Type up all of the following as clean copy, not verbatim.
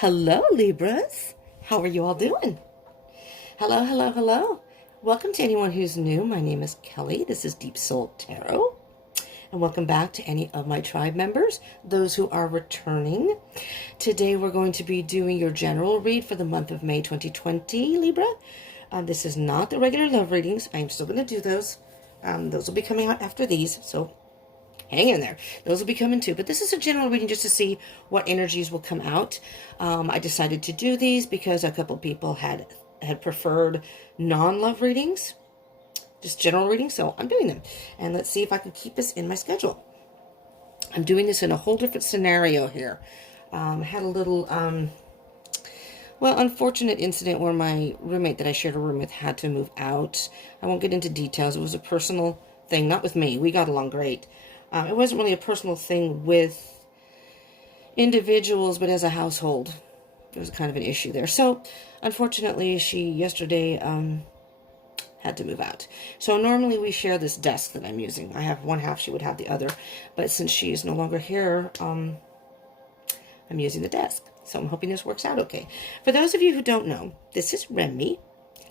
Hello, Libras. How are you all doing? Hello, hello, hello. Welcome to anyone who's new. My name is Kelly. This is Deep Soul Tarot. And welcome back to any of my tribe members, those who are returning. Today we're going to be doing your general read for the month of May 2020, Libra. This is not the regular love readings. I'm still going to do those. Those will be coming out after these, so hang in there. Those will be coming too. But this is a general reading just to see what energies will come out. I decided to do these because a couple people had preferred non-love readings, just general readings. So I'm doing them. And let's see if I can keep this in my schedule. I'm doing this in a whole different scenario here. I had a little, unfortunate incident where my roommate that I shared a room with had to move out. I won't get into details. It was a personal thing, not with me. We got along great. It wasn't really a personal thing with individuals, but as a household, there was kind of an issue there. So, unfortunately, she yesterday had to move out. So normally we share this desk that I'm using. I have one half, she would have the other. But since she is no longer here, I'm using the desk. So I'm hoping this works out okay. For those of you who don't know, this is Remy,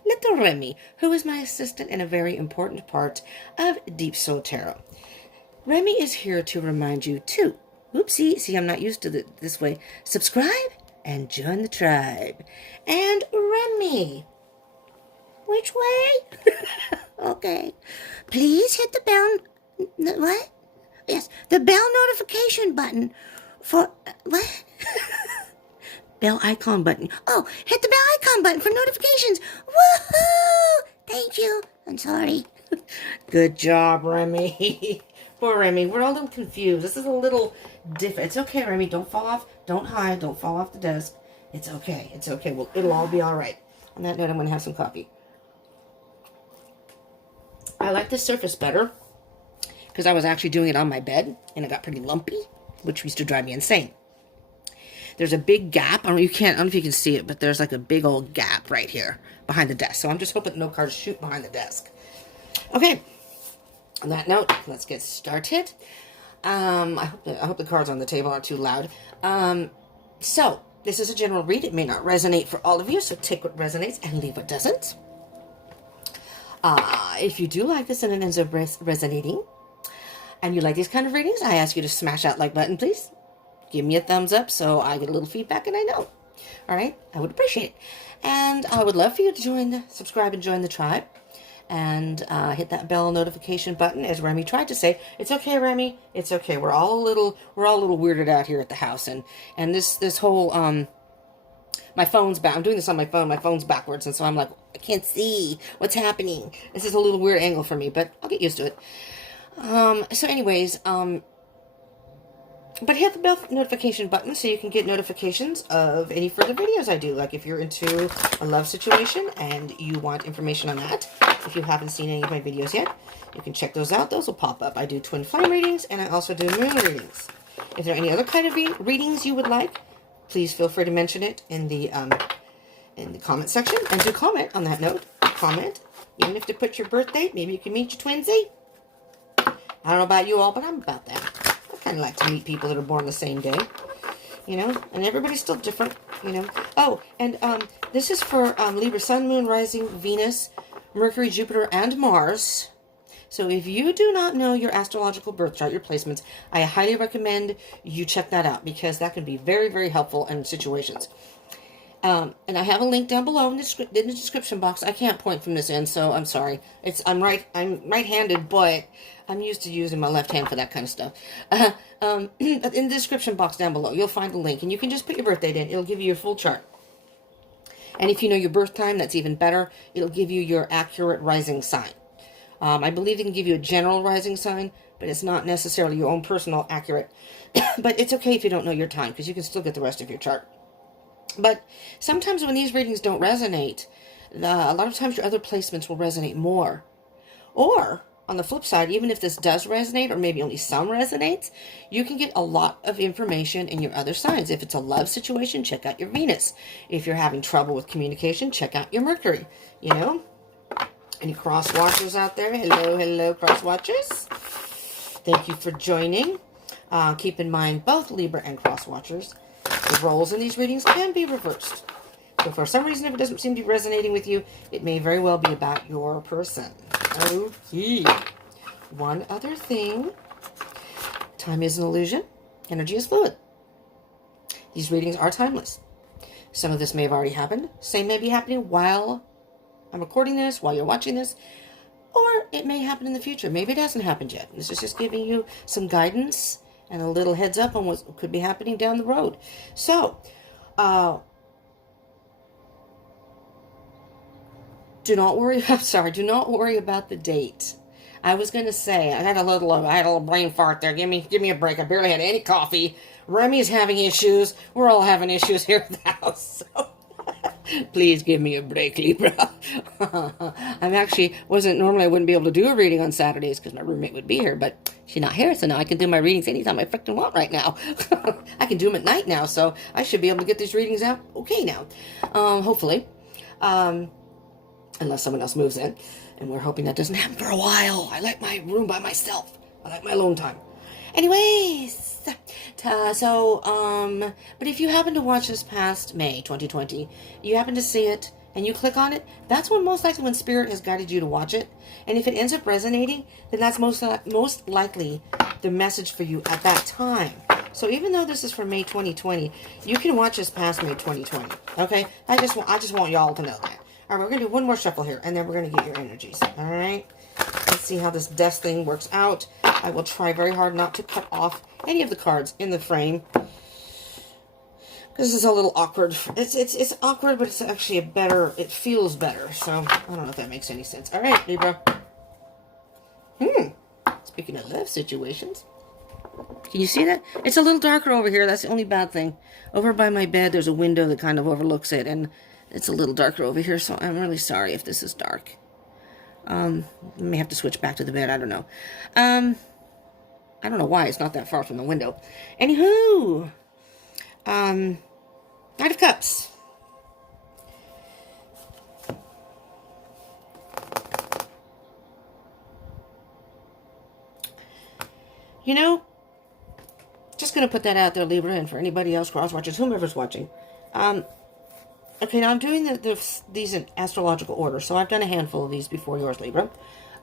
little Remy, who is my assistant and a very important part of Deep Soul Tarot. Remy is here to remind you to, see, I'm not used to this way, subscribe and join the tribe. And Remy, which way? Okay. Please hit the bell, what? Yes, the bell notification button for, what? Bell icon button. Oh, hit the bell icon button for notifications. Woohoo! Thank you. I'm sorry. Good job, Remy. Poor Remy. We're all a little confused. This is a little different. It's okay, Remy. Don't fall off. Don't hide. Don't fall off the desk. It's okay. It's okay. Well, it'll all be all right. On that note, I'm going to have some coffee. I like this surface better because I was actually doing it on my bed and it got pretty lumpy, which used to drive me insane. There's a big gap. I don't know if you can see it, but there's like a big old gap right here behind the desk. So I'm just hoping no cards shoot behind the desk. Okay. On that note, let's get started. I hope the cards on the table aren't too loud. So this is a general read. It may not resonate for all of you, so take what resonates and leave what doesn't. If you do like this and it ends up resonating, and you like these kind of readings, I ask you to smash that like button, please. Give me a thumbs up so I get a little feedback and I know. All right? I would appreciate it. And I would love for you to subscribe and join the tribe. And hit that bell notification button, as Remy tried to say. It's okay, Remy. It's okay. We're all a little weirded out here at the house, and this whole my phone's back. I'm doing this on my phone. My phone's backwards, and so I'm like, I can't see what's happening. This is a little weird angle for me, but I'll get used to it. So, anyways, but hit the bell notification button so you can get notifications of any further videos I do. Like if you're into a love situation and you want information on that, if you haven't seen any of my videos yet, you can check those out. Those will pop up. I do twin flame readings and I also do moon readings. If there are any other kind of readings you would like, please feel free to mention it in the comment section. And to comment on that note, comment. Even if to put your birth date, maybe you can meet your twinsy. I don't know about you all, but I'm about that. I kind of like to meet people that are born the same day, you know, and everybody's still different, you know. Oh, and this is for Libra, Sun, Moon, Rising, Venus, Mercury, Jupiter, and Mars. So if you do not know your astrological birth chart, your placements, I highly recommend you check that out because that can be very, very helpful in situations. And I have a link down below in the description box. I can't point from this end, so I'm sorry. I'm right-handed, but I'm used to using my left hand for that kind of stuff. In the description box down below, you'll find a link, and you can just put your birth date in. It'll give you your full chart. And if you know your birth time, that's even better. It'll give you your accurate rising sign. I believe it can give you a general rising sign, but it's not necessarily your own personal accurate. But it's okay if you don't know your time, because you can still get the rest of your chart. But sometimes when these readings don't resonate, a lot of times your other placements will resonate more. Or, on the flip side, even if this does resonate, or maybe only some resonates, you can get a lot of information in your other signs. If it's a love situation, check out your Venus. If you're having trouble with communication, check out your Mercury. You know? Any cross watchers out there? Hello, hello, cross watchers. Thank you for joining. Keep in mind, both Libra and cross watchers The roles in these readings can be reversed. So for some reason, if it doesn't seem to be resonating with you, it may very well be about your person. Okay. One other thing. Time is an illusion. Energy is fluid. These readings are timeless. Some of this may have already happened. Same may be happening while I'm recording this, while you're watching this. Or it may happen in the future. Maybe it hasn't happened yet. This is just giving you some guidance and a little heads up on what could be happening down the road. So, do not worry. I'm sorry. Do not worry about the date. I was going to say, I had a little brain fart there. Give me a break. I barely had any coffee. Remy's having issues. We're all having issues here at the house. So please give me a break, Libra. Normally I wouldn't be able to do a reading on Saturdays because my roommate would be here, but she's not here, so now I can do my readings anytime I freaking want right now. I can do them at night now, so I should be able to get these readings out okay now. Hopefully. Unless someone else moves in. And we're hoping that doesn't happen for a while. I like my room by myself. I like my alone time. Anyways, but if you happen to watch this past May 2020, you happen to see it, and you click on it, that's most likely when Spirit has guided you to watch it. And if it ends up resonating, then that's most likely the message for you at that time. So even though this is from May 2020, you can watch this past May 2020. Okay? I just want y'all to know that. All right, we're going to do one more shuffle here, and then we're going to get your energies. All right? Let's see how this death thing works out. I will try very hard not to cut off any of the cards in the frame. This is a little awkward. It's awkward, but it's actually it feels better. So, I don't know if that makes any sense. All right, Libra. Speaking of love situations. Can you see that? It's a little darker over here. That's the only bad thing. Over by my bed, there's a window that kind of overlooks it, and it's a little darker over here, so I'm really sorry if this is dark. I may have to switch back to the bed. I don't know. I don't know why. It's not that far from the window. Anywho. Knight of Cups. You know, just going to put that out there, Libra, and for anybody else, cross-watchers, whomever's watching. Okay, now I'm doing these in astrological order, so I've done a handful of these before yours, Libra.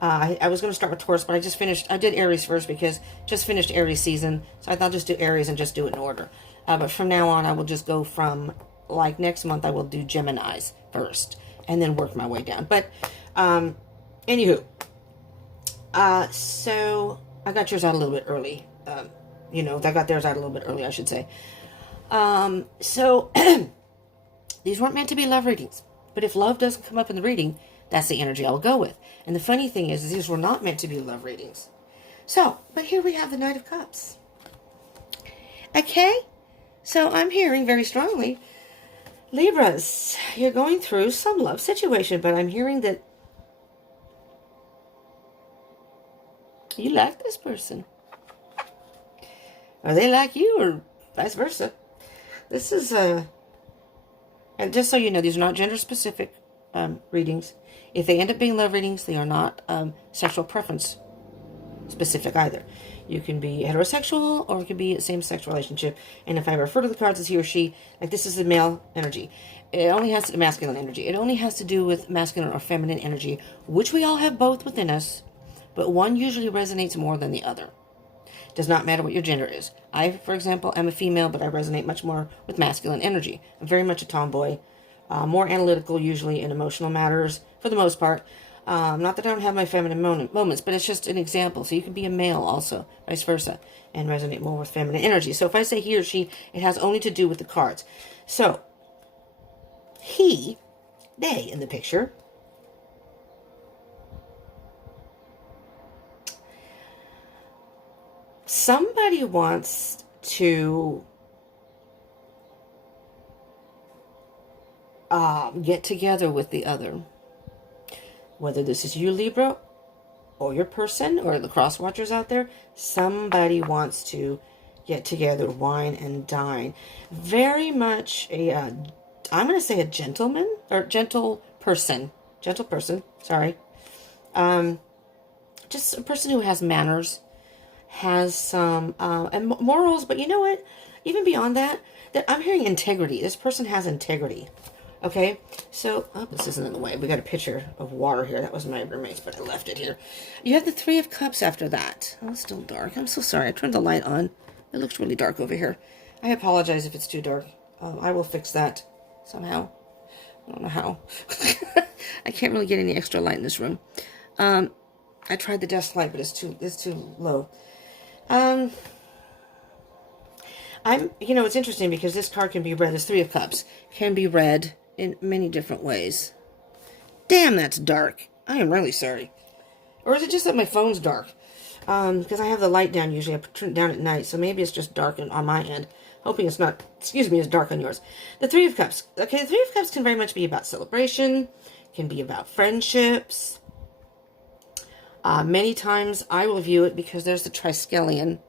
I was going to start with Taurus, but I did Aries first because just finished Aries season, so I thought I'll just do Aries and just do it in order. But from now on, I will just go from, like next month, I will do Geminis first, and then work my way down. But, anywho, so I got yours out a little bit early. I got theirs out a little bit early, I should say. So... These weren't meant to be love readings. But if love doesn't come up in the reading, that's the energy I'll go with. And the funny thing is these were not meant to be love readings. So, but here we have the Knight of Cups. Okay? So I'm hearing very strongly, Libras, you're going through some love situation, but I'm hearing that you like this person. Or they like you, or vice versa. This is and just so you know, these are not gender-specific readings. If they end up being love readings, they are not sexual preference specific either. You can be heterosexual, or it can be a same-sex relationship. And if I refer to the cards as he or she, like this is the male energy. It only has to do masculine energy. It only has to do with masculine or feminine energy, which we all have both within us, but one usually resonates more than the other. Does not matter what your gender is. I, for example, am a female, but I resonate much more with masculine energy. I'm very much a tomboy, more analytical usually in emotional matters, for the most part. Not that I don't have my feminine moments, but it's just an example. So you can be a male also, vice versa, and resonate more with feminine energy. So if I say he or she, it has only to do with the cards. So, they in the picture, somebody wants to get together with the other. Whether this is you, Libra, or your person, or the cross-watchers out there, somebody wants to get together, wine and dine. Very much I'm going to say a gentleman, or gentle person, sorry. Just a person who has manners, has some and morals, but you know what? even beyond that, I'm hearing integrity. This person has integrity. Okay, so, oh, this isn't in the way. We got a picture of water here. That was my roommate's, but I left it here. You have the Three of Cups after that. Oh, it's still dark. I'm so sorry. I turned the light on. It looks really dark over here. I apologize if it's too dark. I will fix that somehow. I don't know how. I can't really get any extra light in this room. I tried the desk light, but it's too low. It's interesting because this card can be read, this Three of Cups can be read in many different ways. Damn, that's dark. I am really sorry. Or is it just that my phone's dark? Because I have the light down usually. I turn it down at night, so maybe it's just dark on my end. Hoping it's not, as dark on yours. The Three of Cups. Okay, the Three of Cups can very much be about celebration, can be about friendships. Many times I will view it because there's the Triskelion,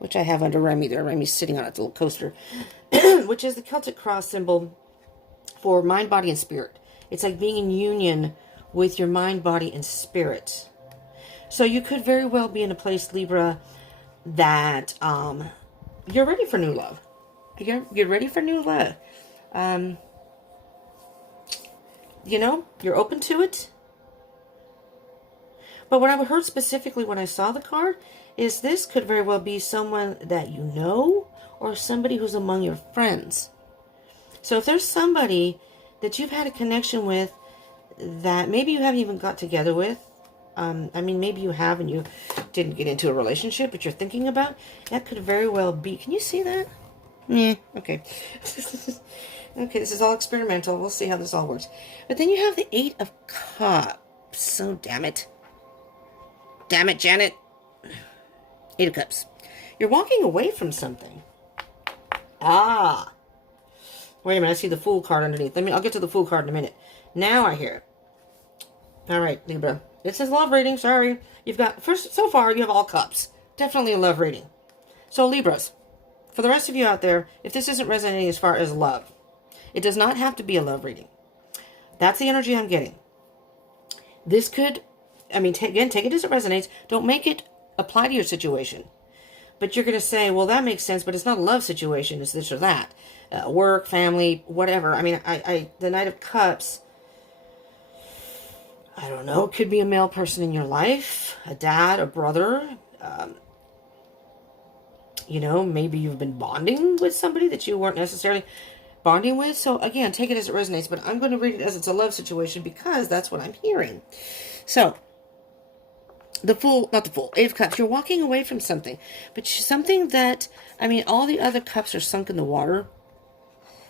which I have under Remy there. Remy's sitting on it, the little coaster, which is the Celtic cross symbol for mind, body, and spirit. It's like being in union with your mind, body, and spirit. So you could very well be in a place, Libra, that you're ready for new love. You're ready for new love. You're open to it. But what I heard specifically when I saw the card is this could very well be someone that you know or somebody who's among your friends. So if there's somebody that you've had a connection with that maybe you haven't even got together with, maybe you have and you didn't get into a relationship, but you're thinking about, that could very well be. Can you see that? Yeah, okay. Okay, this is all experimental. We'll see how this all works. But then you have the Eight of Cups. So, damn it. Damn it, Janet. Eight of Cups. You're walking away from something. Ah. Wait a minute, I see the Fool card underneath. I'll get to the Fool card in a minute. Now I hear it. All right, Libra. It says love reading, sorry. You've got, so far, you have all cups. Definitely a love reading. So, Libras, for the rest of you out there, if this isn't resonating as far as love, it does not have to be a love reading. That's the energy I'm getting. This could, take it as it resonates. Don't make it apply to your situation. But you're going to say, well, that makes sense, but it's not a love situation. It's this or that. Work, family, whatever. The Knight of Cups, I don't know, it could be a male person in your life, a dad, a brother. Maybe you've been bonding with somebody that you weren't necessarily bonding with. So again, take it as it resonates, but I'm going to read it as it's a love situation because that's what I'm hearing. So, Eight of Cups, you're walking away from something, but something that, all the other cups are sunk in the water.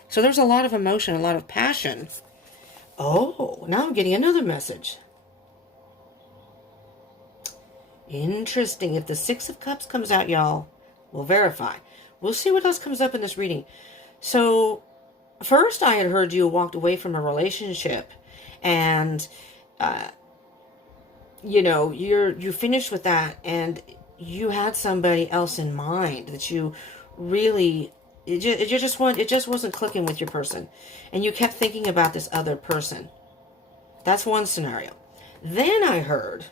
So there's a lot of emotion, a lot of passion. Oh, now I'm getting another message. Interesting. If the Six of Cups comes out, y'all, we'll verify. We'll see what else comes up in this reading. So, first I had heard you walked away from a relationship and, you finished with that and you had somebody else in mind that you really, it just wasn't clicking with your person. And you kept thinking about this other person. That's one scenario. Then I heard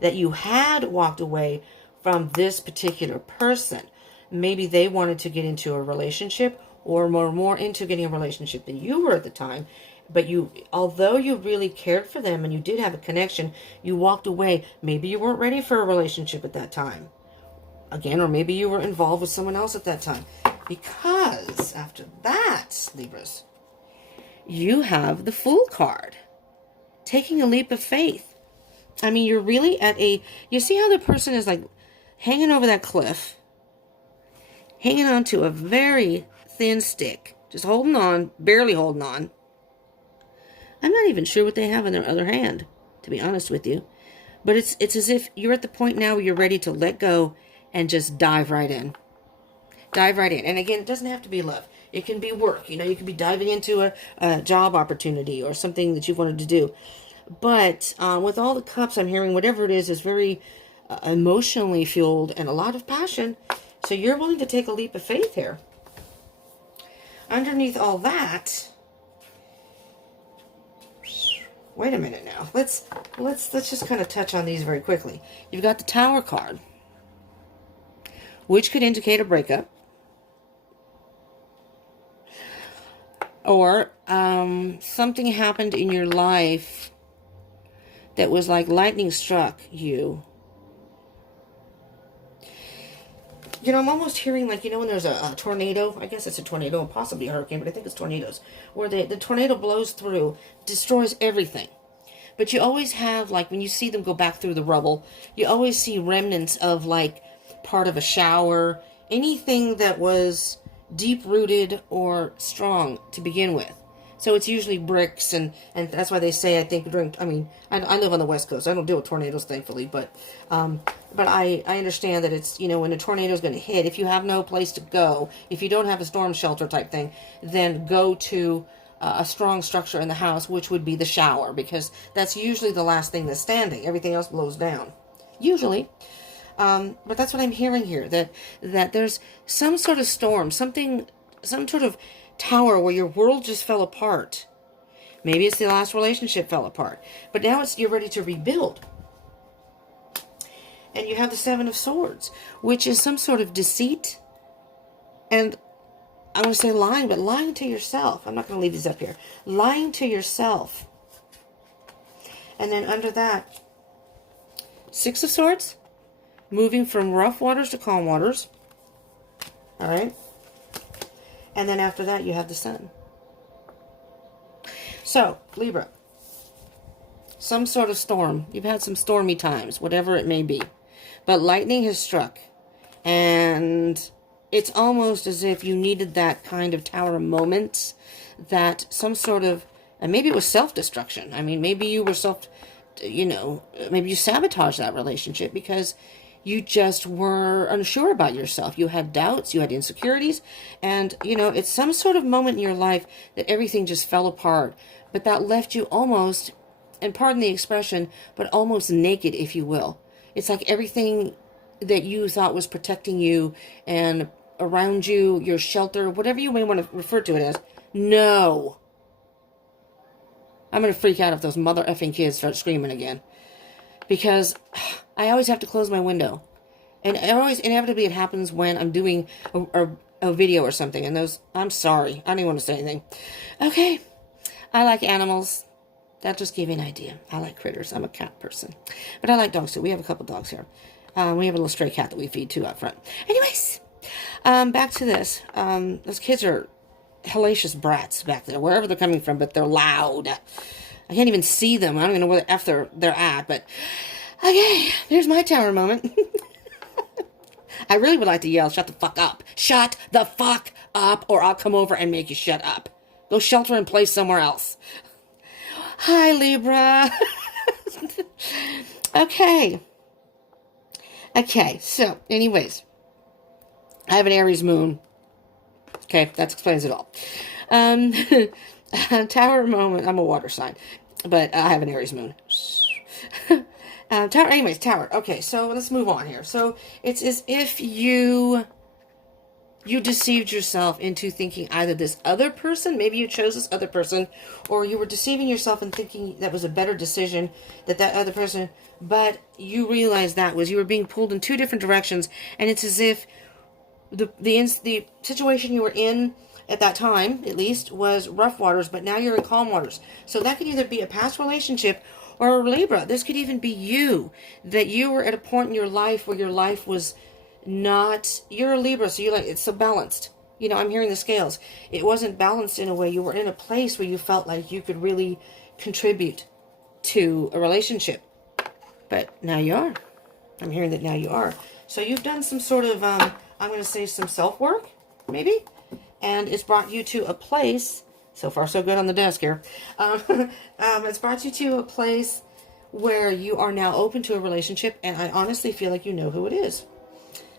that you had walked away from this particular person. Maybe they wanted to get into a relationship or more into getting a relationship than you were at the time. But although you really cared for them and you did have a connection, you walked away. Maybe you weren't ready for a relationship at that time. Again, or maybe you were involved with someone else at that time. Because after that, Libras, you have the Fool card. Taking a leap of faith. You're really you see how the person is like hanging over that cliff, hanging on to a very thin stick, just holding on, barely holding on. I'm not even sure what they have in their other hand, to be honest with you. But it's as if you're at the point now where you're ready to let go and just dive right in. Dive right in. And again, it doesn't have to be love. It can be work. You could be diving into a job opportunity or something that you've wanted to do. But with all the cups, I'm hearing whatever it is very emotionally fueled and a lot of passion. So you're willing to take a leap of faith here. Underneath all that, wait a minute now. Let's just kind of touch on these very quickly. You've got the Tower card, which could indicate a breakup. Or something happened in your life that was like lightning struck you. You know, I'm almost hearing like, you know, when there's a tornado, I guess it's a tornado and possibly a hurricane, but I think it's tornadoes, where the tornado blows through, destroys everything. But you always have, like, when you see them go back through the rubble, you always see remnants of, like, part of a shower, anything that was deep-rooted or strong to begin with. So it's usually bricks, and that's why they say, I think, I live on the West Coast. I don't deal with tornadoes, thankfully, but I understand that it's, you know, when a tornado is going to hit, if you have no place to go, if you don't have a storm shelter type thing, then go to a strong structure in the house, which would be the shower, because that's usually the last thing that's standing. Everything else blows down. Usually. But that's what I'm hearing here, that there's some sort of storm, some sort of tower where your world just fell apart. Maybe it's the last relationship fell apart. But now you're ready to rebuild. And you have the Seven of Swords, which is some sort of deceit. And I want to say lying, but lying to yourself. I'm not going to leave these up here. Lying to yourself. And then under that, Six of Swords. Moving from rough waters to calm waters. All right. And then after that, you have the Sun. So, Libra. Some sort of storm. You've had some stormy times, whatever it may be. But lightning has struck. And it's almost as if you needed that kind of tower moment. That some sort of, and maybe it was self-destruction. I mean, maybe you were maybe you sabotaged that relationship because you just were unsure about yourself. You had doubts, you had insecurities, and, you know, it's some sort of moment in your life that everything just fell apart. But that left you almost, and pardon the expression, but almost naked, if you will. It's like everything that you thought was protecting you and around you, your shelter, whatever you may want to refer to it as. No. I'm going to freak out if those mother effing kids start screaming again. Because I always have to close my window. And inevitably it happens when I'm doing a video or something. And I'm sorry. I don't even want to say anything. Okay. I like animals. That just gave you an idea. I like critters. I'm a cat person. But I like dogs too. We have a couple dogs here. We have a little stray cat that we feed too out front. Anyways, back to this. Those kids are hellacious brats back there, wherever they're coming from, but they're loud. I can't even see them. I don't even know where the F they're at, but okay, there's my tower moment. I really would like to yell, shut the fuck up. Shut the fuck up, or I'll come over and make you shut up. Go shelter in place somewhere else. Hi, Libra. Okay, so anyways, I have an Aries moon. Okay, that explains it all. Tower moment. I'm a water sign, but I have an Aries moon. Tower. Okay, so let's move on here. So it's as if you deceived yourself into thinking either this other person, maybe you chose this other person, or you were deceiving yourself and thinking that was a better decision, that other person, but you realized you were being pulled in two different directions, and it's as if the situation you were in at that time, at least, was rough waters, but now you're in calm waters. So that could either be a past relationship or Libra. This could even be you, that you were at a point in your life where your life was not, you're a Libra, so it's so balanced. You know, I'm hearing the scales. It wasn't balanced in a way. You were in a place where you felt like you could really contribute to a relationship. But now you are. I'm hearing that now you are. So you've done some sort of, I'm going to say some self-work, maybe? And it's brought you to a place, so far so good on the desk here, it's brought you to a place where you are now open to a relationship, and I honestly feel like you know who it is.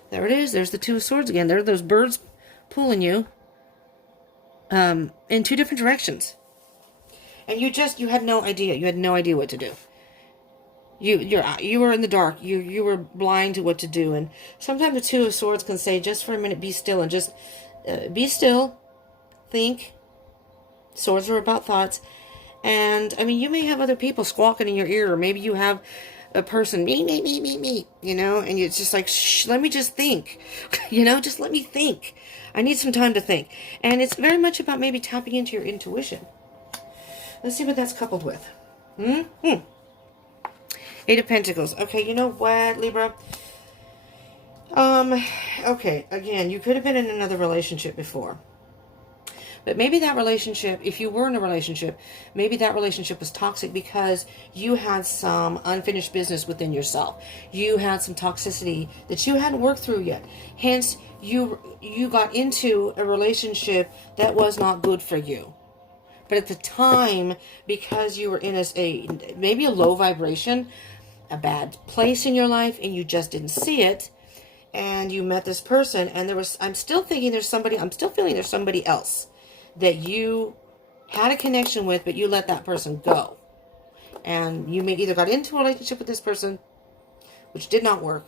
There it is. There's the Two of Swords again. There are those birds pulling you in two different directions. And you had no idea. You had no idea what to do. You were in the dark. You were blind to what to do. And sometimes the Two of Swords can say, just for a minute, be still, and just be still, think. Swords are about thoughts. And, I mean, you may have other people squawking in your ear, or maybe you have a person, me, you know, and it's just like, shh, let me just think, you know, just let me think. I need some time to think. And it's very much about maybe tapping into your intuition. Let's see what that's coupled with. Eight of Pentacles. Okay, you know what, Libra? Okay, again, you could have been in another relationship before. But maybe that relationship, if you were in a relationship, maybe that relationship was toxic because you had some unfinished business within yourself. You had some toxicity that you hadn't worked through yet. Hence, you got into a relationship that was not good for you. But at the time, because you were in maybe a low vibration, a bad place in your life, and you just didn't see it, and you met this person, and I'm still feeling there's somebody else that you had a connection with, but you let that person go. And you may either got into a relationship with this person, which did not work,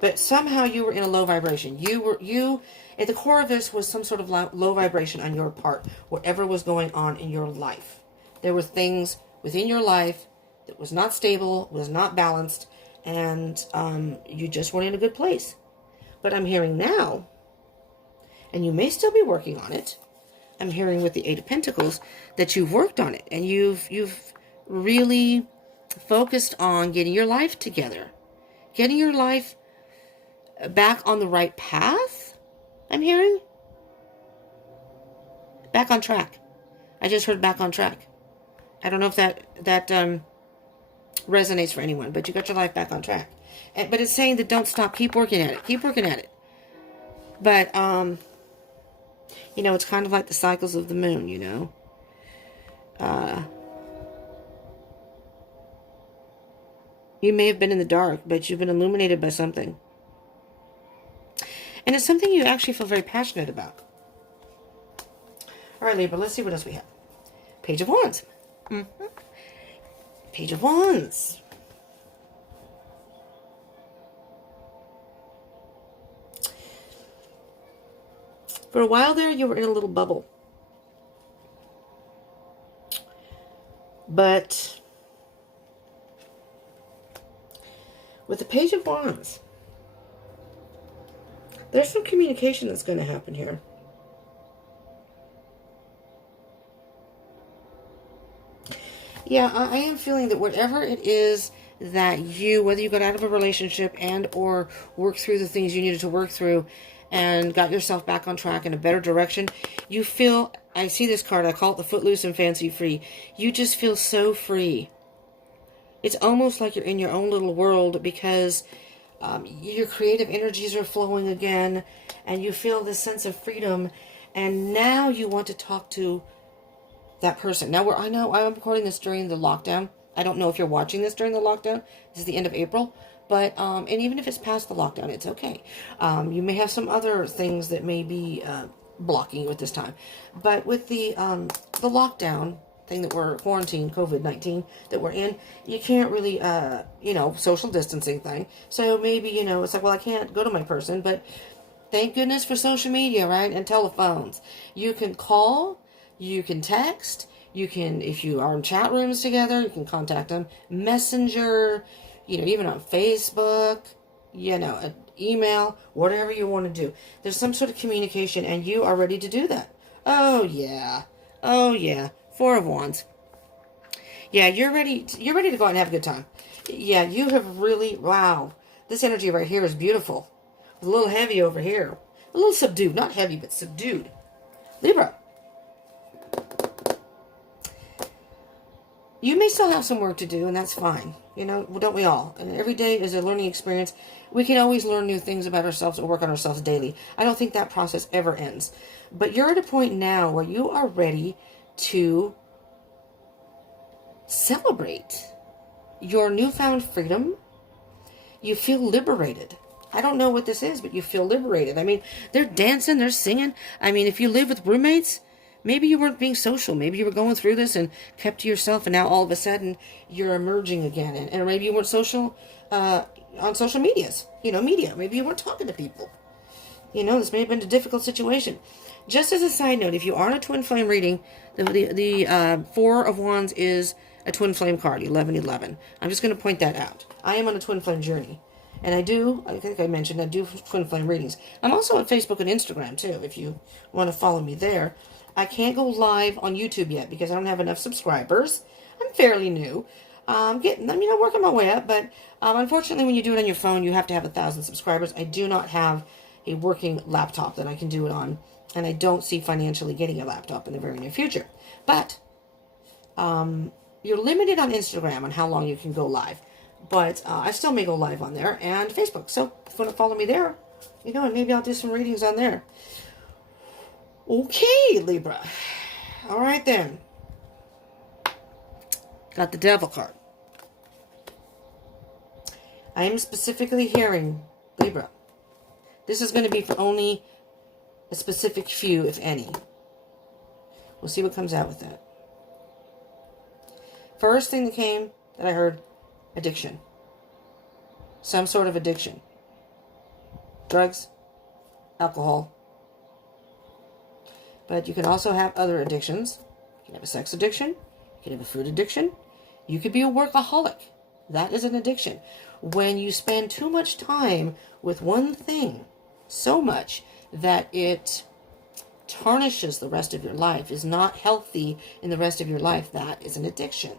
but somehow you were in a low vibration. You at the core of this was some sort of low vibration on your part, whatever was going on in your life. There were things within your life that was not stable, was not balanced, and you just weren't in a good place. But I'm hearing now, and you may still be working on it, I'm hearing with the Eight of Pentacles that you've worked on it, and you've really focused on getting your life together, getting your life back on the right path. I'm hearing back on track. I just heard back on track. I don't know if that resonates for anyone, but you got your life back on track. But it's saying that don't stop, keep working at it, keep working at it. But you know, it's kind of like the cycles of the moon, you know. You may have been in the dark, but you've been illuminated by something. And it's something you actually feel very passionate about. All right, Libra, let's see what else we have. Page of Wands. Page of Wands. For a while there, you were in a little bubble. But with the Page of Wands, there's some communication that's going to happen here. Yeah, I am feeling that whatever it is that whether you got out of a relationship and or worked through the things you needed to work through and got yourself back on track in a better direction, you feel, I see this card, I call it the Footloose and Fancy Free. You just feel so free. It's almost like you're in your own little world because your creative energies are flowing again and you feel this sense of freedom, and now you want to talk to that person. Now, I know I'm recording this during the lockdown. I don't know if you're watching this during the lockdown. This is the end of April. But, and even if it's past the lockdown, it's okay. You may have some other things that may be blocking you at this time. But with the lockdown thing that we're quarantined, COVID-19 that we're in, you can't really, you know, social distancing thing. So maybe, you know, it's like, well, I can't go to my person. But thank goodness for social media, right? And telephones. You can call, you can text, you can, if you are in chat rooms together, you can contact them. Messenger, you know, even on Facebook, you know, an email, whatever you want to do. There's some sort of communication, and you are ready to do that. Oh, yeah. Oh, yeah. Four of Wands. Yeah, you're ready to go out and have a good time. Yeah, you have really, wow. This energy right here is beautiful. It's a little heavy over here. A little subdued. Not heavy, but subdued. Libra. You may still have some work to do, and that's fine. You know, don't we all? And every day is a learning experience. We can always learn new things about ourselves or work on ourselves daily. I don't think that process ever ends. But you're at a point now where you are ready to celebrate your newfound freedom. You feel liberated. I don't know what this is, but you feel liberated. I mean, they're dancing, they're singing. I mean, if you live with roommates, maybe you weren't being social. Maybe you were going through this and kept to yourself, and now all of a sudden you're emerging again. And maybe you weren't social on social medias, you know, media. Maybe you weren't talking to people. You know, this may have been a difficult situation. Just as a side note, if you are in a twin flame reading, the Four of Wands is a twin flame card, 1111. I'm just going to point that out. I am on a twin flame journey. And I think I mentioned, I do twin flame readings. I'm also on Facebook and Instagram, too, if you want to follow me there. I can't go live on YouTube yet because I don't have enough subscribers. I'm fairly new. I'm working my way up, but unfortunately, when you do it on your phone, you have to have 1,000 subscribers. I do not have a working laptop that I can do it on, and I don't see financially getting a laptop in the very near future. But you're limited on Instagram on how long you can go live. But I still may go live on there, and Facebook. So if you want to follow me there, and maybe I'll do some readings on there. Okay, Libra. All right, then. Got the Devil card. I am specifically hearing, Libra, this is going to be for only a specific few, if any. We'll see what comes out with that. First thing that I heard, addiction. Some sort of addiction. Drugs, alcohol. But you can also have other addictions. You can have a sex addiction. You can have a food addiction. You could be a workaholic. That is an addiction. When you spend too much time with one thing, so much that it tarnishes the rest of your life, is not healthy in the rest of your life, that is an addiction.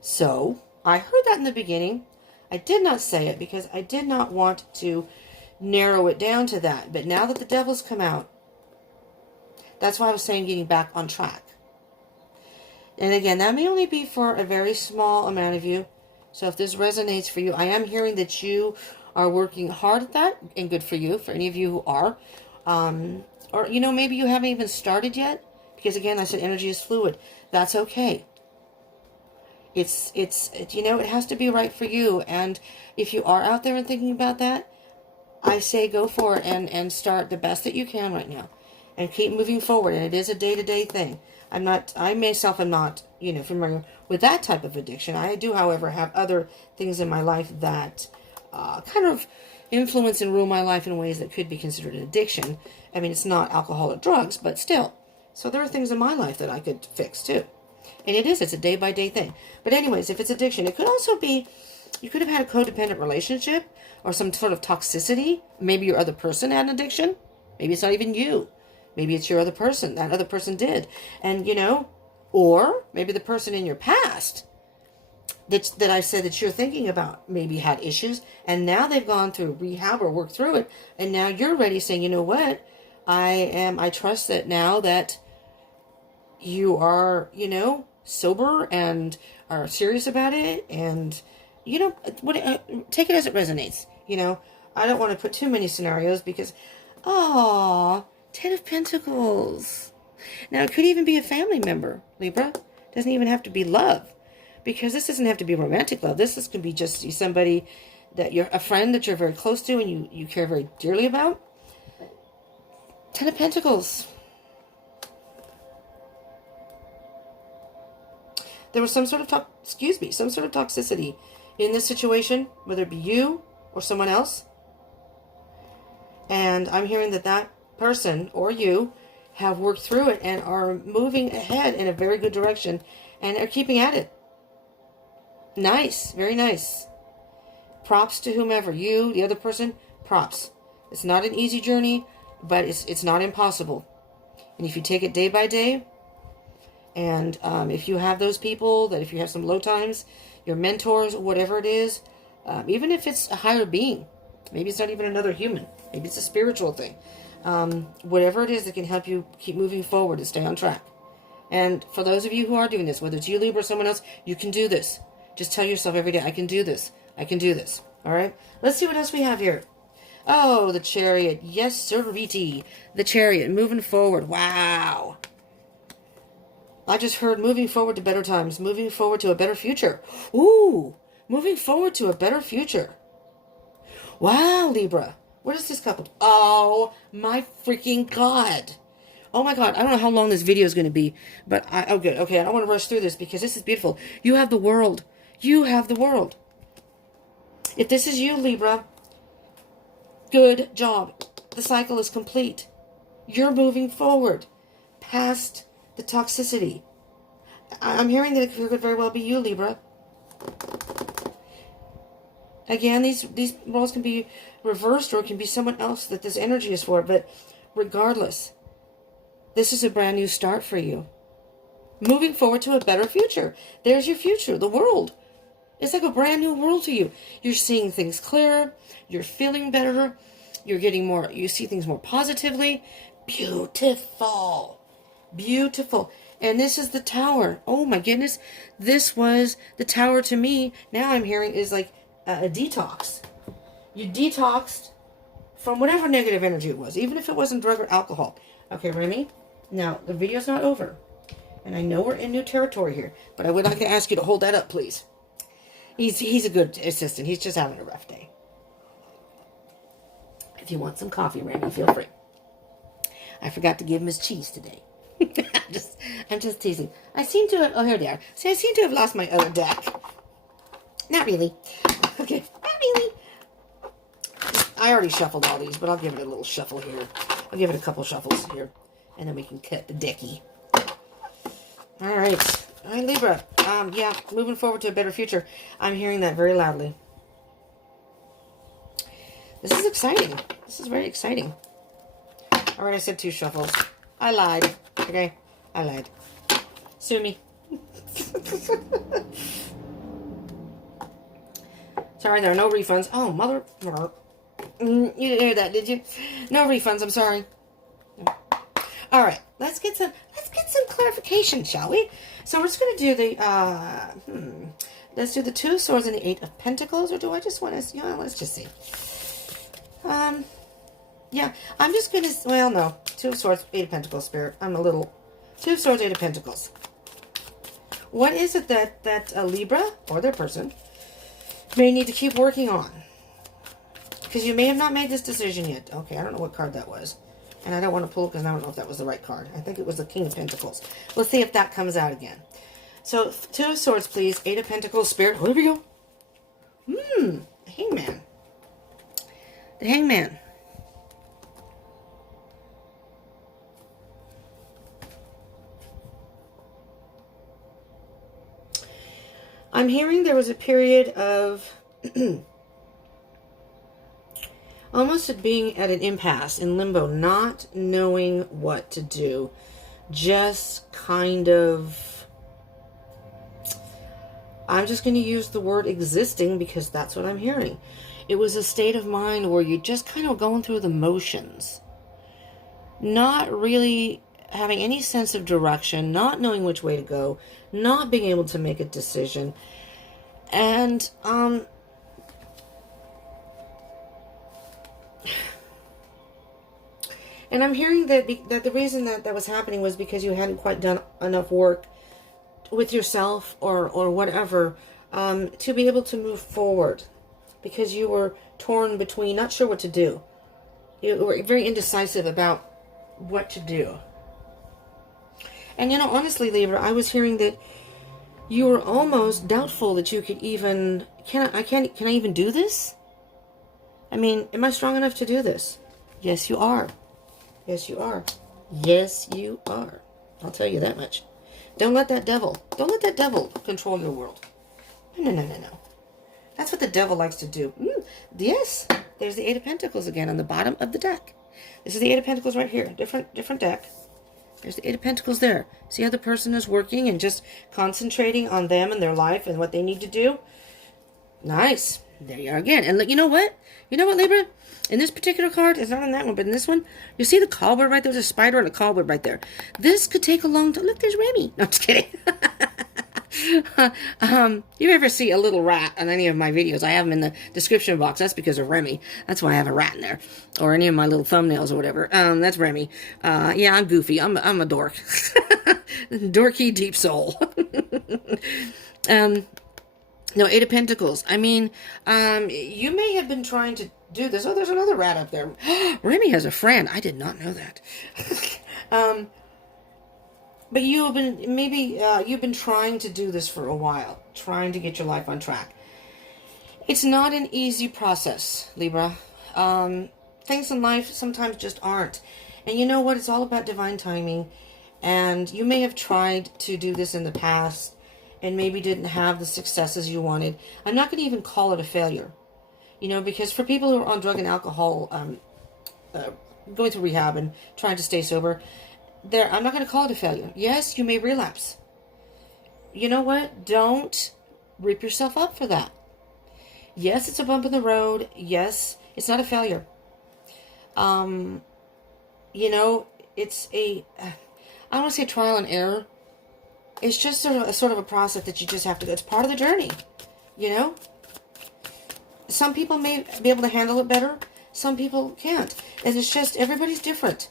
So, I heard that in the beginning. I did not say it because I did not want to narrow it down to that. But now that the Devil's come out, that's why I was saying getting back on track. And again, that may only be for a very small amount of you. So if this resonates for you, I am hearing that you are working hard at that, and good for you, for any of you who are. Or, maybe you haven't even started yet. Because again, I said energy is fluid. That's okay. It has to be right for you. And if you are out there and thinking about that, I say go for it and start the best that you can right now. And keep moving forward. And it is a day-to-day thing. I myself am not, familiar with that type of addiction. I do, however, have other things in my life that kind of influence and rule my life in ways that could be considered an addiction. I mean, it's not alcohol or drugs, but still. So there are things in my life that I could fix, too. And it's a day-by-day thing. But anyways, if it's addiction, it could also be, you could have had a codependent relationship or some sort of toxicity. Maybe your other person had an addiction. Maybe it's not even you. Maybe it's your other person. That other person did. And, or maybe the person in your past that I said that you're thinking about maybe had issues. And now they've gone through rehab or worked through it. And now you're ready saying, you know what? I trust that now that you are, sober and are serious about it. And, take it as it resonates. I don't want to put too many scenarios because, Ten of Pentacles. Now, it could even be a family member, Libra. It doesn't even have to be love. Because this doesn't have to be romantic love. This could be just somebody that you're, a friend that you're very close to and you care very dearly about. Ten of Pentacles. There was some sort of toxicity in this situation, whether it be you or someone else. And I'm hearing that person or you have worked through it and are moving ahead in a very good direction and are keeping at it. Nice. Very nice. Props to whomever. You, the other person, props. It's not an easy journey, but it's not impossible. And if you take it day by day, and if you have those people, that if you have some low times, your mentors, whatever it is, even if it's a higher being, maybe it's not even another human, maybe it's a spiritual thing, whatever it is that can help you keep moving forward and stay on track. And for those of you who are doing this, whether it's you, Libra, or someone else, you can do this. Just tell yourself every day, I can do this. I can do this. All right? Let's see what else we have here. Oh, the Chariot. Yes, sir-viti. The Chariot, moving forward. Wow. I just heard moving forward to better times. Moving forward to a better future. Ooh, moving forward to a better future. Wow, Libra. What is this couple? Oh, my freaking God. Oh, my God. I don't know how long this video is going to be, but oh, good. Okay, I don't want to rush through this because this is beautiful. You have the world. You have the world. If this is you, Libra, good job. The cycle is complete. You're moving forward past the toxicity, I'm hearing that it could very well be you, Libra. Again, these roles can be reversed, or it can be someone else that this energy is for. But regardless, this is a brand new start for you. Moving forward to a better future. There's your future, the world. It's like a brand new world to you. You're seeing things clearer. You're feeling better. You're getting more, you see things more positively. Beautiful. Beautiful. And this is the Tower. Oh my goodness. This was the Tower to me. Now I'm hearing is like a detox. You detoxed from whatever negative energy it was, even if it wasn't drug or alcohol. Okay, Remy. Now, the video's not over. And I know we're in new territory here, but I would like to ask you to hold that up, please. He's a good assistant. He's just having a rough day. If you want some coffee, Remy, feel free. I forgot to give him his cheese today. I'm just teasing. I seem to have... Oh, here they are. See, I seem to have lost my other deck. Not really. Okay, not really. I already shuffled all these, but I'll give it a little shuffle here. I'll give it a couple shuffles here. And then we can cut the decky. All right. All right, Libra. Yeah, moving forward to a better future. I'm hearing that very loudly. This is exciting. This is very exciting. All right, I said 2 shuffles. I lied. Okay? I lied. Sue me. Sorry, there are no refunds. Oh, mother... You didn't hear that, did you? No refunds, I'm sorry. All right, let's get some clarification, shall we? So we're just going to do the, let's do the 2 of Swords and the 8 of Pentacles, or do I just want to, yeah, let's just see. Yeah, I'm just going to, well, no, 2 of Swords, 8 of Pentacles, Spirit. I'm a little, 2 of Swords, 8 of Pentacles. What is it that a Libra, or their person, may need to keep working on? Because you may have not made this decision yet. Okay, I don't know what card that was. And I don't want to pull because I don't know if that was the right card. I think it was the King of Pentacles. Let's see if that comes out again. So, 2 of Swords, please. 8 of Pentacles, Spirit. Here we go. The Hangman. The Hangman. I'm hearing there was a period of... almost being at an impasse, in limbo, not knowing what to do. Just kind of... I'm just going to use the word existing because that's what I'm hearing. It was a state of mind where you're just kind of going through the motions. Not really having any sense of direction, not knowing which way to go, not being able to make a decision. And, and I'm hearing that the reason that was happening was because you hadn't quite done enough work with yourself or whatever to be able to move forward. Because you were torn between, not sure what to do. You were very indecisive about what to do. And you know, honestly, Libra, I was hearing that you were almost doubtful that you could even, can I even do this? I mean, am I strong enough to do this? Yes, you are. Yes, you are. Yes, you are. I'll tell you that much. Don't let that devil control your world. No. That's what the devil likes to do. Yes, there's the 8 of Pentacles again on the bottom of the deck. This is the 8 of Pentacles right here. Different deck. There's the 8 of Pentacles there. See how the person is working and just concentrating on them and their life and what they need to do? Nice. There you are again. And look, you know what? You know what, Libra? In this particular card, it's not in that one, but in this one, you see the cobweb right there? There's a spider and a cobweb right there. This could take a long time. Look, there's Remy. No, I'm just kidding. You ever see a little rat on any of my videos? I have them in the description box. That's because of Remy. That's why I have a rat in there. Or any of my little thumbnails or whatever. That's Remy. Yeah, I'm goofy. I'm a dork. Dorky deep soul. No, 8 of Pentacles. I mean, you may have been trying to do this. Oh, there's another rat up there. Remy has a friend. I did not know that. But you've been trying to do this for a while, trying to get your life on track. It's not an easy process, Libra. Things in life sometimes just aren't. And you know what? It's all about divine timing. And you may have tried to do this in the past and maybe didn't have the successes you wanted. I'm not going to even call it a failure. You know, because for people who are on drug and alcohol, going through rehab and trying to stay sober, I'm not going to call it a failure. Yes, you may relapse. You know what? Don't rip yourself up for that. Yes, it's a bump in the road. Yes, it's not a failure. You know, it's I don't want to say trial and error. It's just sort of a process that you just have to go. It's part of the journey, you know? Some people may be able to handle it better. Some people can't. And it's just, everybody's different.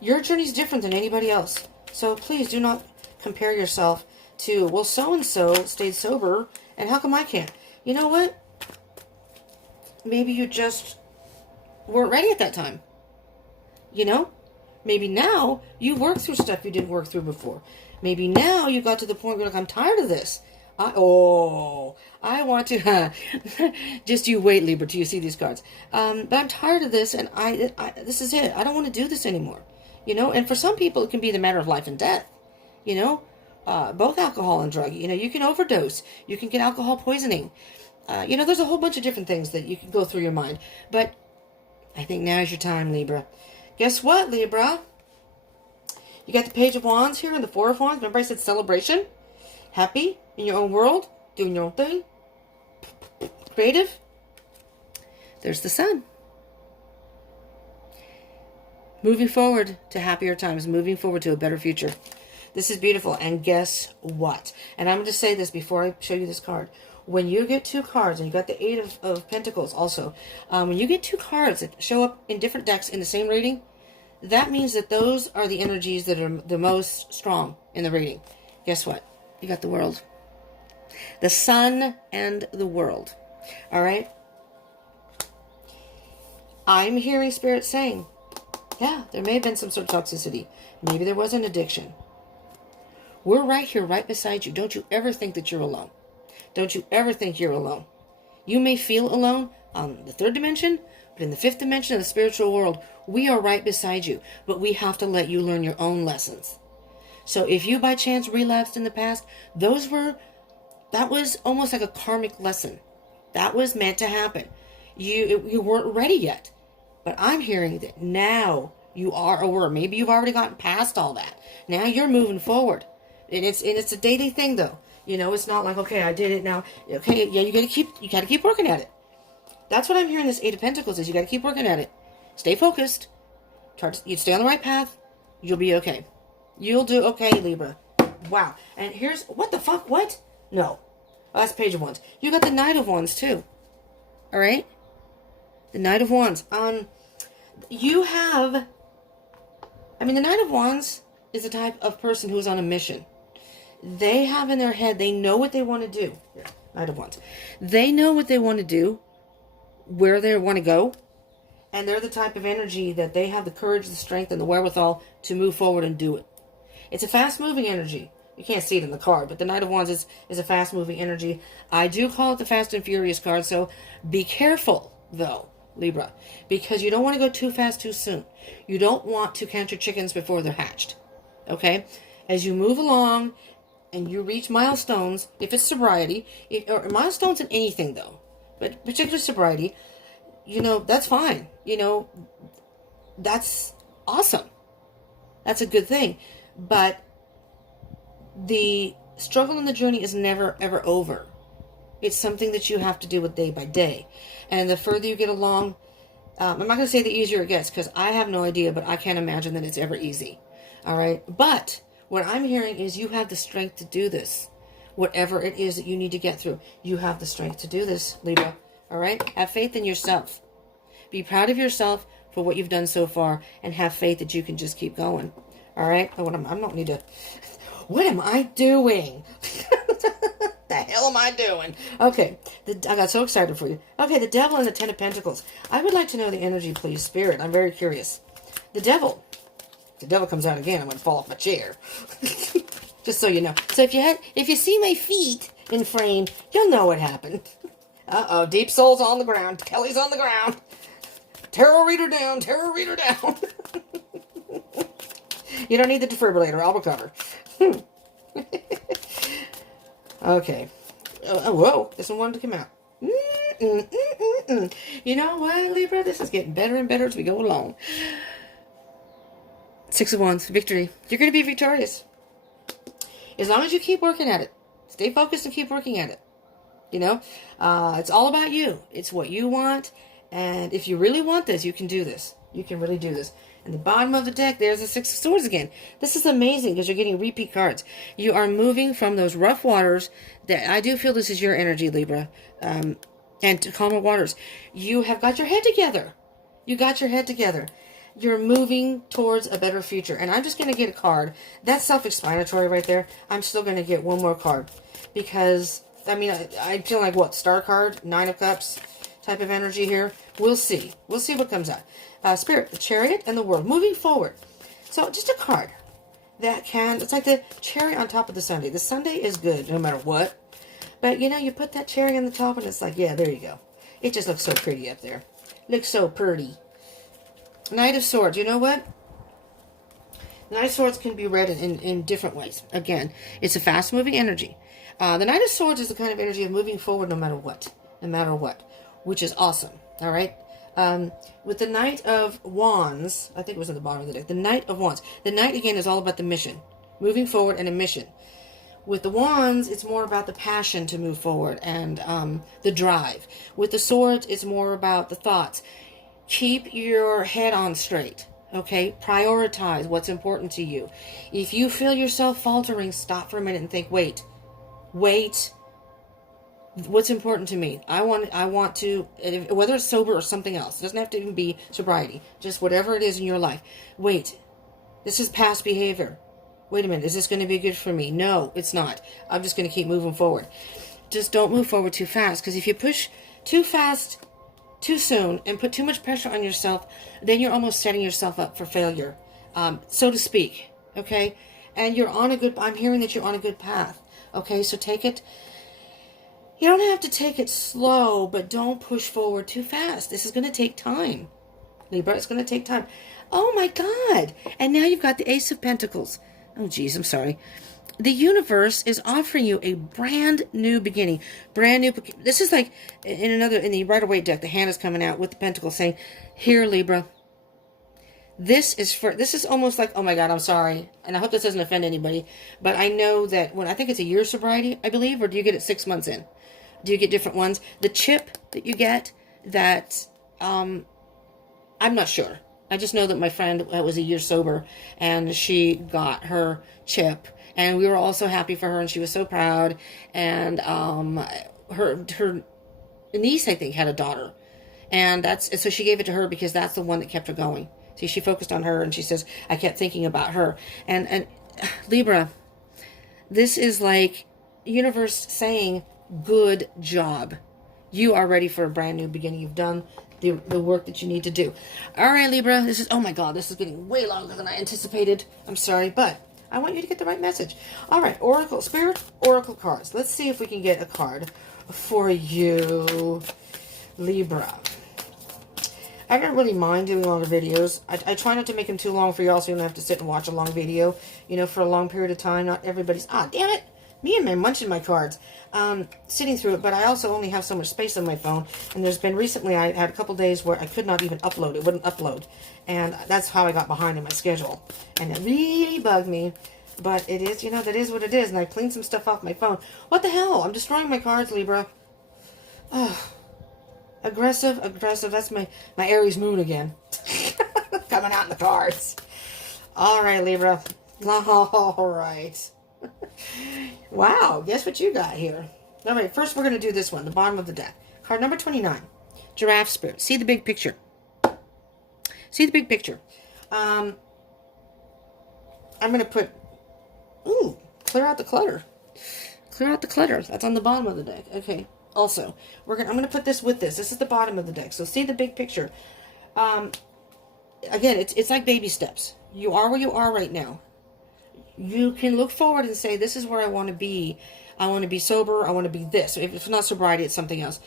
Your journey's different than anybody else. So please do not compare yourself to, well, so-and-so stayed sober, and how come I can't? You know what? Maybe you just weren't ready at that time. You know? Maybe now you work through stuff you didn't work through before. Maybe now you got to the point where, like, I'm tired of this. I want to, just you wait, Libra, till you see these cards. But I'm tired of this, and this is it. I don't want to do this anymore. You know, and for some people, it can be the matter of life and death. You know, both alcohol and drug. You know, you can overdose. You can get alcohol poisoning. You know, there's a whole bunch of different things that you can go through your mind. But I think now is your time, Libra. Guess what, Libra? You got the Page of Wands here and the Four of Wands. Remember I said celebration? Happy in your own world, doing your own thing. Creative. There's the Sun. Moving forward to happier times. Moving forward to a better future. This is beautiful. And guess what? And I'm going to say this before I show you this card. When you get two cards, and you got the Eight of Pentacles also. When you get two cards that show up in different decks in the same reading, that means that those are the energies that are the most strong in the reading. Guess what? You got the World. The Sun and the World. All right? I'm hearing Spirit saying, yeah, there may have been some sort of toxicity. Maybe there was an addiction. We're right here, right beside you. Don't you ever think that you're alone. Don't you ever think you're alone. You may feel alone on the third dimension, but in the fifth dimension of the spiritual world, we are right beside you. But we have to let you learn your own lessons. So if you by chance relapsed in the past, that was almost like a karmic lesson. That was meant to happen. You weren't ready yet. But I'm hearing that now you are aware. Maybe you've already gotten past all that. Now you're moving forward. And it's a daily thing though. You know, it's not like, okay, I did it now. Okay, yeah, you gotta keep working at it. That's what I'm hearing this Eight of Pentacles is. You gotta keep working at it. Stay focused. You stay on the right path. You'll be okay. You'll do okay, Libra. Wow. And here's, what the fuck? What? No. Oh, that's Page of Wands. You got the Knight of Wands too. All right? The Knight of Wands. You have, the Knight of Wands is the type of person who's on a mission. They have in their head, they know what they want to do. Here, Knight of Wands. They know what they want to do, where they want to go, and they're the type of energy that they have the courage, the strength, and the wherewithal to move forward and do it. It's a fast-moving energy. You can't see it in the card, but the Knight of Wands is a fast-moving energy. I do call it the Fast and Furious card, so be careful, though, Libra, because you don't want to go too fast too soon. You don't want to count your chickens before they're hatched, okay? As you move along and you reach milestones, if it's sobriety, or milestones in anything, though, but particularly sobriety, you know, that's fine. You know, that's awesome. That's a good thing. But the struggle in the journey is never, ever over. It's something that you have to deal with day by day. And the further you get along, I'm not going to say the easier it gets, because I have no idea, but I can't imagine that it's ever easy. All right? But what I'm hearing is you have the strength to do this. Whatever it is that you need to get through, you have the strength to do this, Libra. All right? Have faith in yourself. Be proud of yourself for what you've done so far, and have faith that you can just keep going. All right? I don't need to... What am I doing? The hell am I doing? Okay. I got so excited for you. Okay, the Devil and the Ten of Pentacles. I would like to know the energy, please, Spirit. I'm very curious. The Devil. The Devil comes out again. I'm going to fall off my chair. Just so you know. So if you see my feet in frame, you'll know what happened. Uh-oh. Deep Soul's on the ground. Kelly's on the ground. Tarot reader down. Tarot reader down. You don't need the defibrillator. I'll recover. Okay. Oh, whoa. This one wanted to come out. You know what, Libra? This is getting better and better as we go along. 6 of Wands. Victory. You're going to be victorious. As long as you keep working at it. Stay focused and keep working at it. You know? It's all about you. It's what you want. And if you really want this, you can do this. You can really do this. And the bottom of the deck, there's the 6 of Swords again. This is amazing because you're getting repeat cards. You are moving from those rough waters. That I do feel this is your energy, Libra. And to calmer waters. You have got your head together. You got your head together. You're moving towards a better future. And I'm just going to get a card. That's self-explanatory right there. I'm still going to get one more card. Because, I mean, I feel like, what, Star card? 9 of Cups type of energy here. We'll see. We'll see what comes out. Spirit, the Chariot, and the World. Moving forward. So, just a card that can, it's like the cherry on top of the sundae. The sundae is good no matter what. But, you know, you put that cherry on the top and it's like, yeah, there you go. It just looks so pretty up there. Looks so pretty. Knight of Swords. You know what? The Knight of Swords can be read in different ways. Again, it's a fast-moving energy. The Knight of Swords is the kind of energy of moving forward no matter what. No matter what. Which is awesome. All right? With the Knight of Wands, I think it was at the bottom of the deck. The Knight of Wands. The Knight, again, is all about the mission. Moving forward and a mission. With the Wands, it's more about the passion to move forward and the drive. With the Swords, it's more about the thoughts. Keep your head on straight, okay? Prioritize what's important to you. If you feel yourself faltering, stop for a minute and think, wait. What's important to me? I want to, whether it's sober or something else. It doesn't have to even be sobriety. Just whatever it is in your life. Wait. This is past behavior. Wait a minute, is this going to be good for me? No, it's not. I'm just going to keep moving forward. Just don't move forward too fast, because if you push too fast, too soon, and put too much pressure on yourself, then you're almost setting yourself up for failure, so to speak, okay? And you're on a good, I'm hearing that you're on a good path, okay? So take it, you don't have to take it slow, but don't push forward too fast. This is going to take time, Libra. It's going to take time. Oh my God. And now you've got the Ace of Pentacles. Oh, geez, I'm sorry. The universe is offering you a brand new beginning. Brand new. This is like in the Rider-Waite deck, the hand is coming out with the pentacle saying, here, Libra. This is almost like, oh my God, I'm sorry. And I hope this doesn't offend anybody. But I know that I think it's a year sobriety, I believe, or do you get it 6 months in? Do you get different ones? The chip that you get that, I'm not sure. I just know that my friend was a year sober, and she got her chip, and we were all so happy for her, and she was so proud. And her niece, I think, had a daughter, and so she gave it to her because that's the one that kept her going. See, she focused on her, and she says, I kept thinking about her. And Libra, this is like universe saying, good job. You are ready for a brand new beginning. You've done the work that you need to do. All right, Libra, oh my God, this is getting way longer than I anticipated. I'm sorry, but I want you to get the right message. All right, Oracle, Spirit, Oracle cards. Let's see if we can get a card for you, Libra. I don't really mind doing longer videos. I try not to make them too long for y'all so you don't have to sit and watch a long video, for a long period of time. Not everybody's, damn it, me and man munching my cards. Sitting through it, but I also only have so much space on my phone, and there's been recently, I had a couple days where I could not even upload. It wouldn't upload, and that's how I got behind in my schedule, and it really bugged me, but it is, that is what it is, and I cleaned some stuff off my phone. What the hell? I'm destroying my cards, Libra. Aggressive, that's my Aries moon again. Coming out in the cards. All right, Libra. All right. Wow, guess what you got here? All right, first we're going to do this one, the bottom of the deck. Card number 29, Giraffe Spirit. See the big picture. See the big picture. I'm going to put, clear out the clutter. Clear out the clutter. That's on the bottom of the deck. Okay. Also, I'm going to put this with this. This is the bottom of the deck. So see the big picture. Again, it's like baby steps. You are where you are right now. You can look forward and say, this is where I want to be. I want to be sober. I want to be this. If it's not sobriety, it's something else.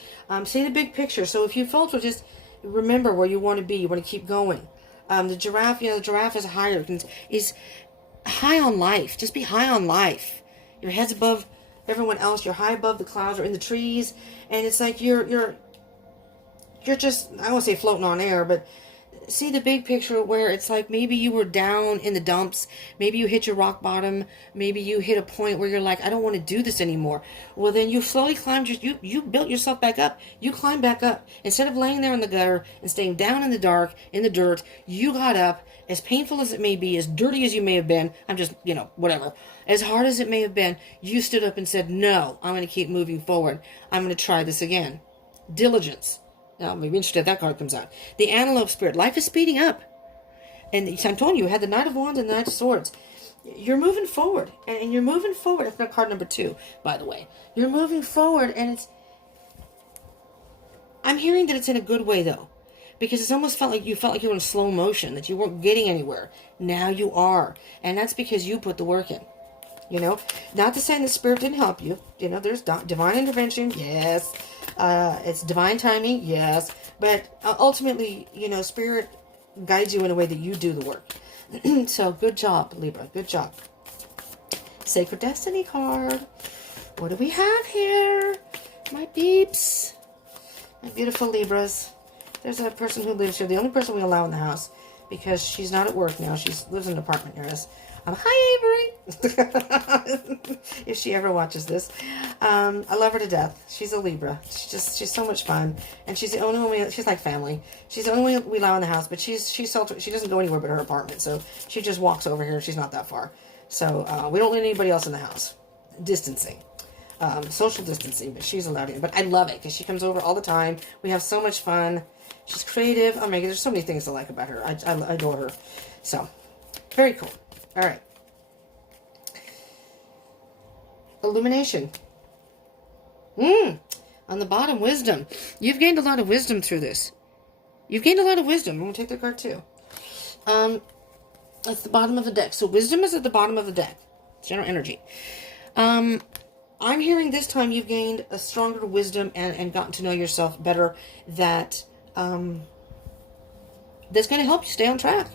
See the big picture. So if you falter, just remember where you want to be. You want to keep going. The giraffe, the giraffe is higher, is high on life. Just be high on life. Your head's above everyone else. You're high above the clouds or in the trees, and it's like you're just, I won't say floating on air, but see the big picture where it's like maybe you were down in the dumps, maybe you hit your rock bottom, maybe you hit a point where you're like, I don't want to do this anymore. Well, then you slowly climbed, you built yourself back up. You climbed back up. Instead of laying there in the gutter and staying down in the dark, in the dirt, you got up. As painful as it may be, as dirty as you may have been, I'm just, whatever. As hard as it may have been, you stood up and said, no, I'm going to keep moving forward. I'm going to try this again. Diligence. Now, maybe interested if that card comes out. The Antelope Spirit. Life is speeding up. And I'm telling you, you had the Knight of Wands and the Knight of Swords. You're moving forward. And you're moving forward. That's not card number 2, by the way. You're moving forward, and I'm hearing that it's in a good way, though. Because it's almost felt like you were in slow motion, that you weren't getting anywhere. Now you are. And that's because you put the work in. Not to say that Spirit didn't help you. There's divine intervention, yes. It's divine timing, yes. But ultimately, Spirit guides you in a way that you do the work. So, good job, Libra. Good job. Sacred Destiny card. What do we have here? My peeps. My beautiful Libras. There's a person who lives here. The only person we allow in the house, because she's not at work now. She lives in an apartment near us. Hi, Avery. If she ever watches this. I love her to death. She's a Libra. She's so much fun. And she's the only one she's like family. She's the only one we allow in the house, but she doesn't go anywhere but her apartment. So she just walks over here. She's not that far. So we don't let anybody else in the house. Distancing. Social distancing, but she's allowed in. But I love it because she comes over all the time. We have so much fun. She's creative. Oh my God, there's so many things I like about her. I adore her. So, very cool. All right. Illumination. On the bottom, wisdom. You've gained a lot of wisdom through this. You've gained a lot of wisdom. I'm going to take that card too. That's the bottom of the deck. So wisdom is at the bottom of the deck. General energy. I'm hearing this time you've gained a stronger wisdom and gotten to know yourself better that's going to help you stay on track.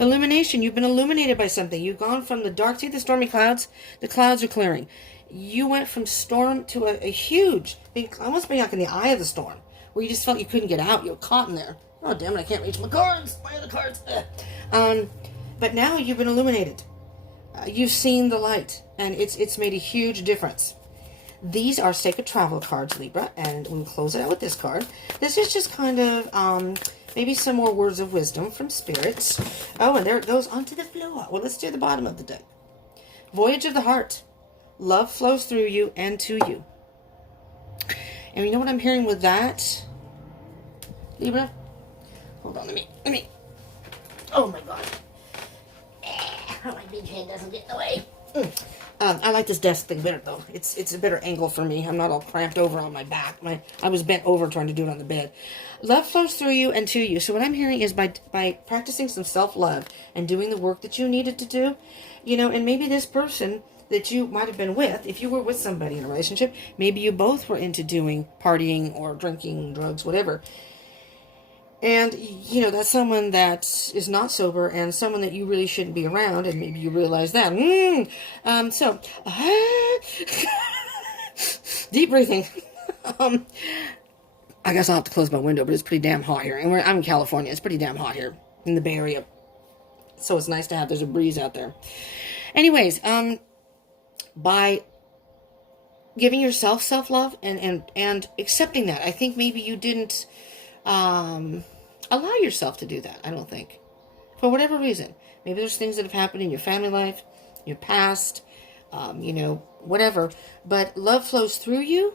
Illumination. You've been illuminated by something. You've gone from the dark. See the stormy clouds? The clouds are clearing. You went from storm to a huge, almost being like in the eye of the storm, where you just felt you couldn't get out. You were caught in there. Oh, damn it, I can't reach my cards. My other cards. But now you've been illuminated. You've seen the light, and it's made a huge difference. These are sacred travel cards, Libra, and we'll close it out with this card. This is just kind of maybe some more words of wisdom from spirits. Oh, and there it goes onto the floor. Well, let's do the bottom of the deck. Voyage of the heart. Love flows through you and to you. And you know what I'm hearing with that, Libra? Hold on, let me. Oh my God. My big head doesn't get in the way. I like this desk thing better, though. It's a better angle for me. I'm not all cramped over on my back. I was bent over trying to do it on the bed. Love flows through you and to you. So what I'm hearing is by practicing some self-love and doing the work that you needed to do, and maybe this person that you might have been with, if you were with somebody in a relationship, maybe you both were into doing partying or drinking, drugs, whatever. And, that's someone that is not sober and someone that you really shouldn't be around, and maybe you realize that. Deep breathing. I guess I'll have to close my window, but it's pretty damn hot here. And I'm in California. It's pretty damn hot here in the Bay Area. So it's nice to have, there's a breeze out there. Anyways, by giving yourself self-love and accepting that, I think maybe you didn't allow yourself to do that, I don't think. For whatever reason. Maybe there's things that have happened in your family life, your past, whatever. But love flows through you.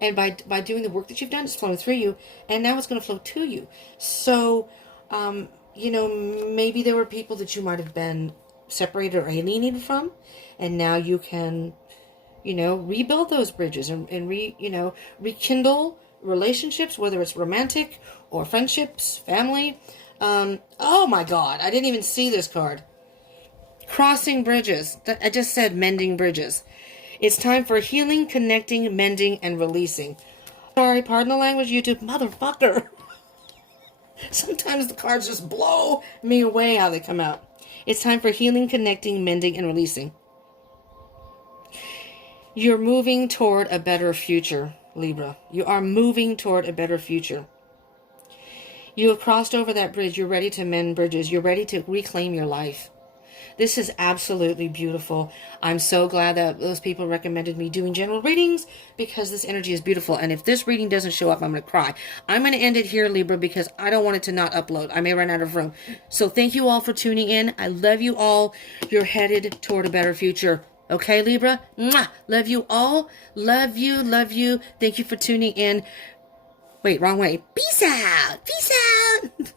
And by doing the work that you've done, it's flowing through you. And now it's going to flow to you. So, maybe there were people that you might have been separated or alienated from. And now you can, rebuild those bridges and rekindle relationships, whether it's romantic or friendships, family. Oh my God, I didn't even see this card. Crossing bridges. I just said mending bridges. It's time for healing, connecting, mending, and releasing. Sorry, pardon the language, YouTube. Motherfucker. Sometimes the cards just blow me away how they come out. It's time for healing, connecting, mending, and releasing. You're moving toward a better future, Libra. You are moving toward a better future. You have crossed over that bridge. You're ready to mend bridges. You're ready to reclaim your life. This is absolutely beautiful. I'm so glad that those people recommended me doing general readings because this energy is beautiful. And if this reading doesn't show up, I'm going to cry. I'm going to end it here, Libra, because I don't want it to not upload. I may run out of room. So thank you all for tuning in. I love you all. You're headed toward a better future. Okay, Libra? Mwah! Love you all. Love you. Love you. Thank you for tuning in. Wait, wrong way. Peace out. Peace out.